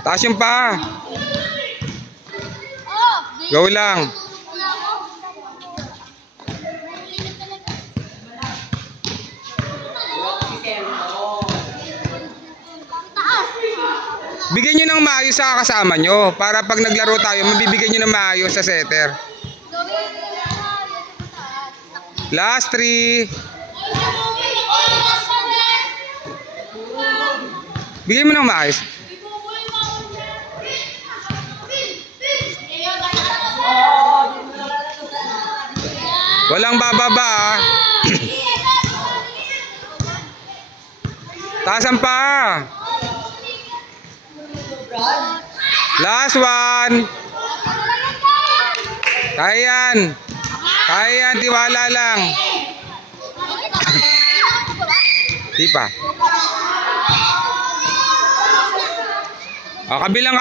Taas yung paa. Go lang. Bigyan nyo ng maayos sa kasama nyo. Para pag naglaro tayo, mabibigyan nyo ng maayos sa setter. Last 3. Bigyan mo ng maayos. Walang bababa ah. Taas ang paa. Last 1. Kaya yan. Kaya yan, tiwala lang. Di pa. O, kabilang